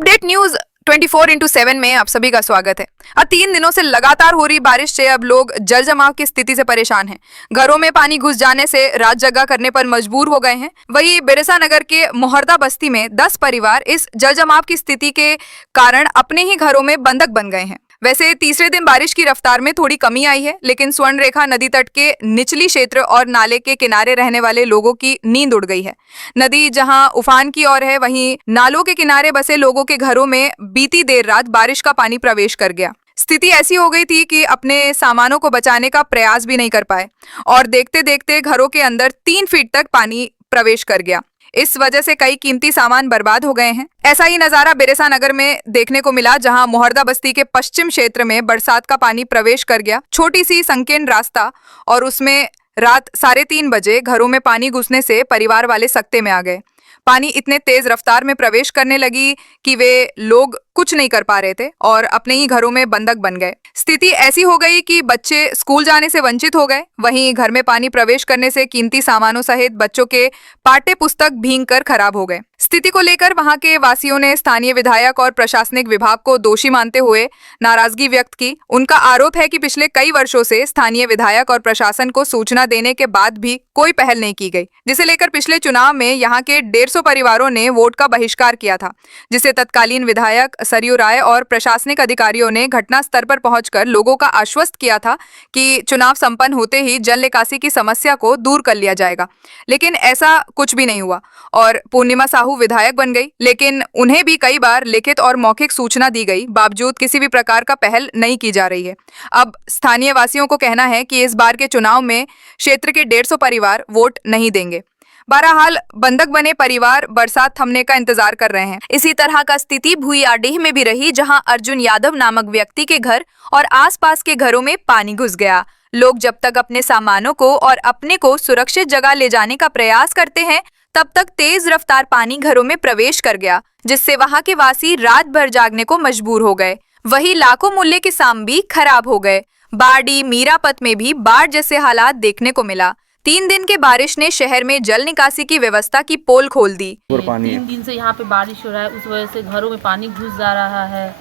Update news 24/7 में आप सभी का स्वागत है। अब 3 दिनों से लगातार हो रही बारिश से अब लोग जल जमाव की स्थिति से परेशान हैं। घरों में पानी घुस जाने से रात जगह करने पर मजबूर हो गए हैं। वहीं बिरसा नगर के मोहर्दा बस्ती में 10 परिवार इस जल जमाव की स्थिति के कारण अपने ही घरों में बंधक बन गए हैं। वैसे तीसरे दिन बारिश की रफ्तार में थोड़ी कमी आई है, लेकिन स्वर्ण रेखा नदी तट के निचली क्षेत्र और नाले के किनारे रहने वाले लोगों की नींद उड़ गई है। नदी जहां उफान की ओर है, वहीं नालों के किनारे बसे लोगों के घरों में बीती देर रात बारिश का पानी प्रवेश कर गया। स्थिति ऐसी हो गई थी कि अपने सामानों को बचाने का प्रयास भी नहीं कर पाए और देखते देखते घरों के अंदर 3 फीट तक पानी प्रवेश कर गया। इस वजह से कई कीमती सामान बर्बाद हो गए हैं। ऐसा ही नजारा बिरसा नगर में देखने को मिला, जहां मोहर्दा बस्ती के पश्चिम क्षेत्र में बरसात का पानी प्रवेश कर गया। छोटी सी संकीर्ण रास्ता और उसमें रात 3:30 बजे घरों में पानी घुसने से परिवार वाले सकते में आ गए। पानी इतने तेज रफ्तार में प्रवेश करने लगी कि वे लोग कुछ नहीं कर पा रहे थे और अपने ही घरों में बंधक बन गए। स्थिति ऐसी हो गई कि बच्चे स्कूल जाने से वंचित हो गए। वहीं घर में पानी प्रवेश करने से कीमती सामानों सहित बच्चों के पाठ्य पुस्तक भीगकर खराब हो गए। स्थिति को लेकर वहां के वासियों ने स्थानीय विधायक और प्रशासनिक विभाग को दोषी मानते हुए नाराजगी व्यक्त की। उनका आरोप है कि पिछले कई वर्षों से स्थानीय विधायक और प्रशासन को सूचना देने के बाद भी कोई पहल नहीं की गई, जिसे लेकर पिछले चुनाव में यहाँ के 150 परिवारों ने वोट का बहिष्कार किया था, जिसे तत्कालीन विधायक सरयू राय और प्रशासनिक अधिकारियों ने घटना स्थल पर पहुंचकर लोगों का आश्वस्त किया था कि चुनाव संपन्न होते ही जल निकासी की समस्या को दूर कर लिया जाएगा। लेकिन ऐसा कुछ भी नहीं हुआ और पूर्णिमा साहू विधायक बन गई, लेकिन उन्हें भी कई बार लिखित और मौखिक सूचना दी गई, बावजूद किसी भी प्रकार का पहल नहीं की जा रही है। अब स्थानीय वासियों को कहना है कि इस बार के चुनाव में क्षेत्र के 150 परिवार वोट नहीं देंगे। बहरहाल बंधक बने परिवार बरसात थमने का इंतजार कर रहे हैं। इसी तरह का स्थिति भुइयाडीह में भी रही, जहां अर्जुन यादव नामक व्यक्ति के घर और आसपास के घरों में पानी घुस गया। लोग जब तक अपने सामानों को और अपने को सुरक्षित जगह ले जाने का प्रयास करते हैं, तब तक तेज रफ्तार पानी घरों में प्रवेश कर गया, जिससे वहां के वासी रात भर जागने को मजबूर हो गए। वहीं लाखों मूल्य के सामान भी खराब हो गए। बाड़ी मीरापत में भी बाढ़ जैसे हालात देखने को मिला। 3 दिन के बारिश ने शहर में जल निकासी की व्यवस्था की पोल खोल दी। 3 दिन से यहाँ पे बारिश हो रहा है, उस वजह से घरों में पानी घुस जा रहा है।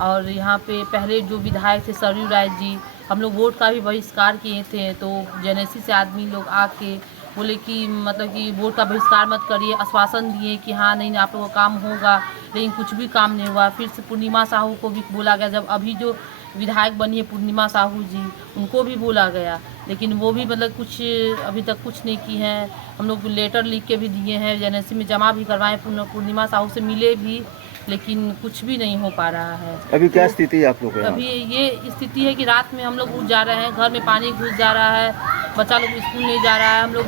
और यहाँ पे पहले जो विधायक थे सरयू राय जी, हम लोग वोट का भी बहिष्कार किए थे, तो जेनेसी से आदमी लोग आके बोले कि मतलब कि वोट का बहिष्कार मत करिए, आश्वासन दिए कि हाँ नहीं आप लोगों का काम होगा, लेकिन कुछ भी काम नहीं हुआ। फिर से पूर्णिमा साहू को भी बोला गया, जब अभी जो विधायक बनी है पूर्णिमा साहू जी, उनको भी बोला गया, लेकिन वो भी मतलब कुछ अभी तक कुछ नहीं की हैं। हम लोग लेटर लिख के भी दिए हैं, जेनेसी में जमा भी करवाएं, पूर्णिमा साहू से मिले भी, लेकिन कुछ भी नहीं हो पा रहा है। अभी क्या स्थिति है आप लोग? अभी ये स्थिति है कि रात में हम लोग उठ जा रहे हैं, घर में पानी घुस जा रहा है, बच्चा लोग स्कूल नहीं जा रहा है, हम लोग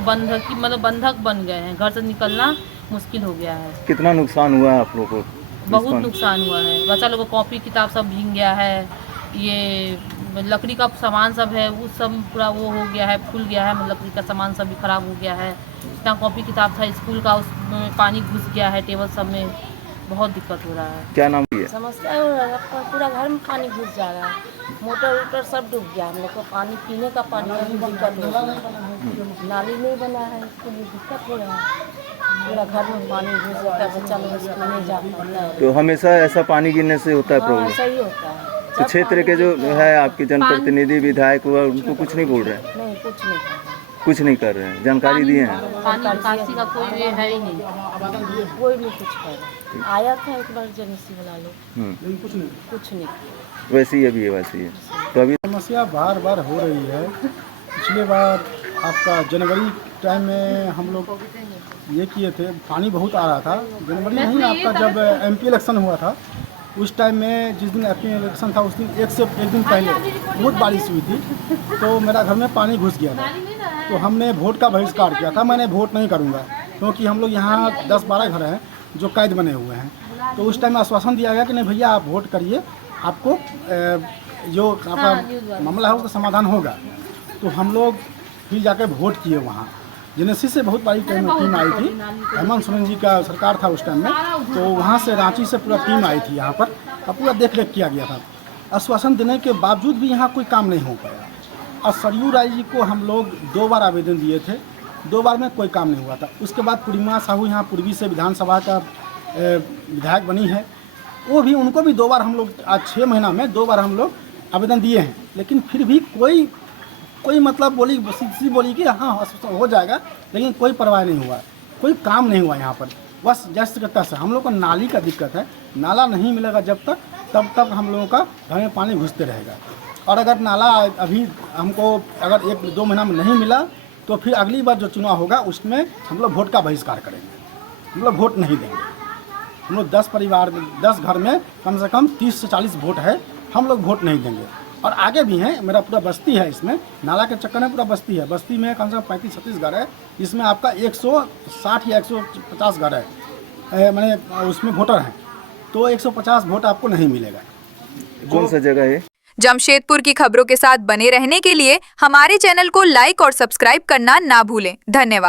बंधक बन गए हैं, घर से निकलना मुश्किल हो गया है। कितना नुकसान हुआ है आप लोगों को? बहुत नुकसान हुआ है, बच्चा लोग को कॉपी किताब सब भीग गया है, ये लकड़ी का सामान सब है वो सब पूरा वो हो गया है, फूल गया है, मतलब लकड़ी का सामान सब भी खराब हो गया है। इतना कॉपी किताब था स्कूल का, उसमें पानी घुस गया है, टेबल सब में बहुत दिक्कत हो रहा है। क्या नाम है? समस्या हो रहा है, पूरा घर में पानी घुस जा रहा है, मोटर वोटर सब डूब गया। हम लोग को पानी पीने का पानी की दिक्कत हो रही है, नाली नहीं बना है, इसके लिए दिक्कत हो रहा है। पूरा घर में पानी घुस जाता है, बच्चा लोग स्कूल नहीं जा पाता है। तो हमेशा ऐसा पानी गिरने से होता है प्रॉब्लम? ऐसा ही होता है। तो क्षेत्र के जो है आपके जनप्रतिनिधि विधायक हुआ, उनको कुछ नहीं बोल रहे हैं? नहीं, कुछ नहीं कर रहे हैं, जानकारी दिए हैं? पानी निकासी का कोई वे है ही नहीं, कोई नहीं कुछ कर रहा। आया था एक बार जेनेसी वाला लोग, कुछ नहीं। वैसे ही अभी है, वैसे ही है। तो अभी समस्या बार बार हो रही है। पिछले बार आपका जनवरी टाइम में हम लोग ये किए थे, पानी बहुत आ रहा था। जनवरी नहीं, आपका जब MP इलेक्शन हुआ था उस टाइम में, जिस दिन MP इलेक्शन था उस दिन एक दिन पहले बहुत बारिश हुई थी, तो मेरा घर में पानी घुस गया था। तो हमने वोट का बहिष्कार किया था, मैंने वोट नहीं करूँगा, क्योंकि हम लोग यहाँ 10-12 घर हैं जो कैद बने हुए हैं। तो उस टाइम आश्वासन दिया गया कि नहीं भैया आप वोट करिए, आपको जो आपका मामला है उसका समाधान होगा। तो हम लोग फिर जाके वोट किए वहाँ। जेनेसी से बहुत बड़ी टीम आई थी, हेमंत सोरेन जी का सरकार था उस टाइम में, तो वहाँ से रांची से पूरा टीम आई थी यहाँ पर, और पूरा देख रेख किया गया था। आश्वासन देने के बावजूद भी यहाँ कोई काम नहीं हो पाया। और सरयू राय जी को हम लोग 2 बार आवेदन दिए थे, 2 बार में कोई काम नहीं हुआ था। उसके बाद पूर्णिमा साहू यहाँ पूर्वी से विधानसभा का विधायक बनी है, वो भी उनको भी 2 बार हम लोग आज 6 महीना में 2 बार हम लोग आवेदन दिए हैं, लेकिन फिर भी कोई मतलब बोली कि हाँ हो जाएगा, लेकिन कोई परवाह नहीं हुआ, कोई काम नहीं हुआ यहाँ पर। बस जस्ट का तस हम लोग को नाली का दिक्कत है, नाला नहीं मिलेगा जब तक तब तक हम लोगों का घर में पानी घुसते रहेगा। और अगर नाला अभी हमको अगर 1-2 महीना में नहीं मिला तो फिर अगली बार जो चुनाव होगा उसमें हम लोग वोट का बहिष्कार करेंगे, हम लोग वोट नहीं देंगे। हम लोग 10 परिवार 10 घर में कम से कम 30 से 40 वोट है, हम लोग वोट नहीं देंगे। और आगे भी हैं, मेरा पूरा बस्ती है, इसमें नाला के चक्कर में पूरा बस्ती है, बस्ती में कम से कम 35-36 घर है, इसमें आपका 160 या 150 घर है, मैंने उसमें वोटर हैं, तो 150 वोट आपको नहीं मिलेगा। कौन सा जगह है? जमशेदपुर की खबरों के साथ बने रहने के लिए हमारे चैनल को लाइक और सब्सक्राइब करना ना भूलें। धन्यवाद।